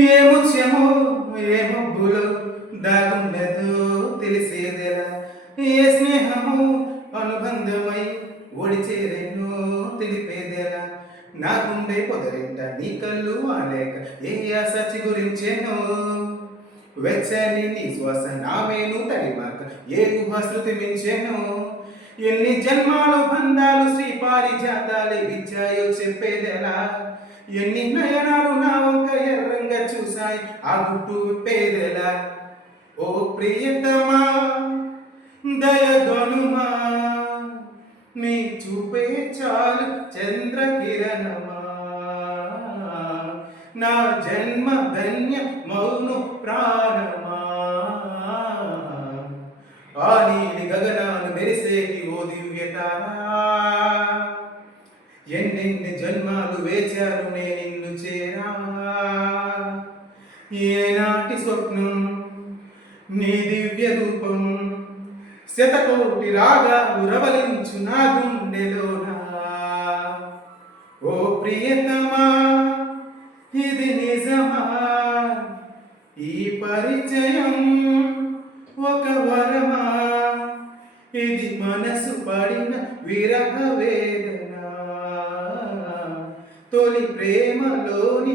ఏ ముత్యమో ఏ మబ్బులో దాగున్నదో తెలిసేదెలా, ఏ స్నేహము అనుబంధమై ఒడి చేరెన్నో తెలిపేదెలా, నా గుండె పొదరింట నీ కళ్ళు ఆలేక ఏ ఆసచి గురించేనో, వెచ్చని నీ శ్వాస నా వేణు తడిమాక ఏ గుహశృతి మించెనో, ఎన్ని జన్మాలు బంధాలు శ్రీ పారిజాతాలే విచ్చాయో చెప్పేదెలా, ఎన్ని నయనాలు నా వంక ఎర్రంగా చూసాయి ఆ గుట్టు విప్పేదెలా. ఓ ప్రియతమా దయగొనుమా, నీ చూపే చాలు చంద్రకిరణమా, నా జన్మ ధన్య మౌను ప్రాణమా, ఆ నీలి గగనాలు మెరిసేటి ఓ దివ్యతారా, ఎన్నెన్ని జన్మాలు వేచారు నే నిన్ను చేరా, ఏనాటి స్వప్నం నీ దివ్య రూపం, శతకోటి రాగాలు రవలించు నా గుండెలోనా. ఓ ప్రియతమా ఇది నిజమా, ఈ పరిచయం ఒక వరమా, ఇది మనసు పడిన విరహ వేదన, తొలి ప్రేమలోని